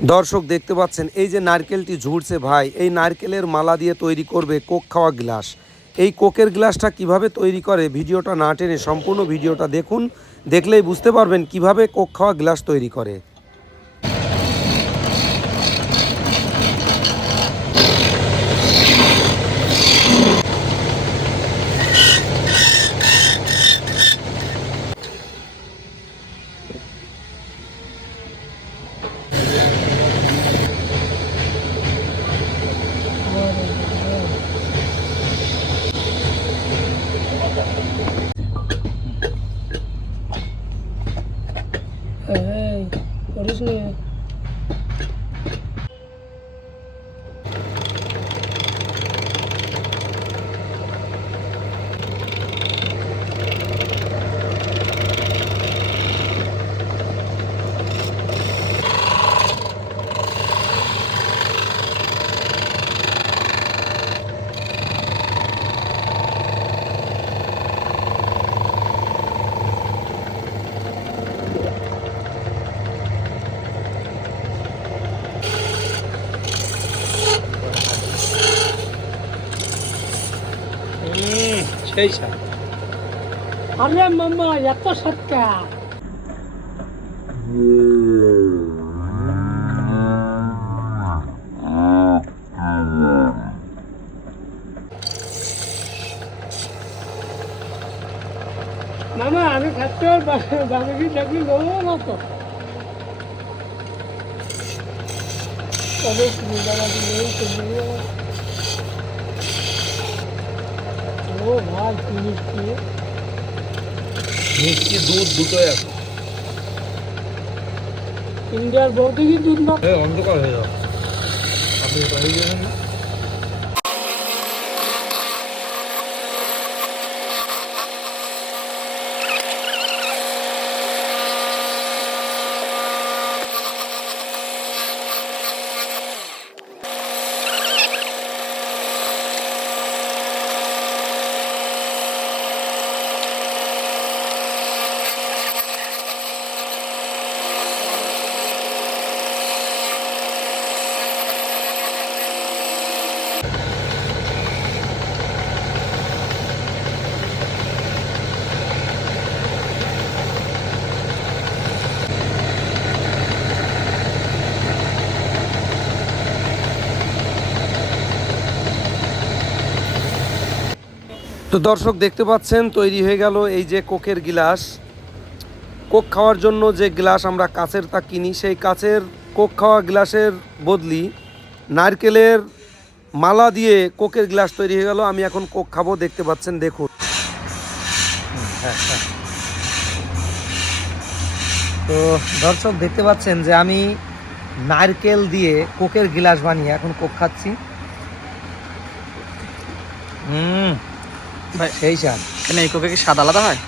দর্শক দেখতে পাচ্ছেন এই যে নারকেলটি ঝুড়ছে ভাই, এই নারকেলের মালা দিয়ে তৈরি করবে কোক খাওয়া গ্লাস। এই কোকের গ্লাসটা কিভাবে তৈরি করে ভিডিওটা না টেনে সম্পূর্ণ ভিডিওটা দেখুন, দেখলেই বুঝতে পারবেন কিভাবে কোক খাওয়া গ্লাস তৈরি করে। এই করিস নি। সেই স্বাদ। আরে মামা এত সৎকা মামা আমি খাচ্ছি দামি কি দেখবি নেবো না তো তবে সুবিধা নেই ও ভাই কি মিষ্টি মিষ্টি দুধ দুটোই আছে। ইন্ডিয়ার বলতে কি দুধ না অন্ধকার হয়ে যাও, আপনি এটা হয়ে যাবেন না। তো দর্শক দেখতে পাচ্ছেন তৈরি হয়ে গেল এই যে কোকের গ্লাস। কোক খাওয়ার জন্য যে গ্লাস আমরা কাচের তা কিনি, সেই কাচের কোক খাওয়া গ্লাসের বদলি নারকেলের মালা দিয়ে কোকের গ্লাস তৈরি হয়ে গেল। আমি এখন কোক খাবো, দেখতে পাচ্ছেন, দেখুন। তো দর্শক দেখতে পাচ্ছেন যে আমি নারকেল দিয়ে কোকের গ্লাস বানিয়ে এখন কোক খাচ্ছি। ভাই সেই স্বাদ। এখানে এই কোকে কি স্বাদ আলাদা হয়?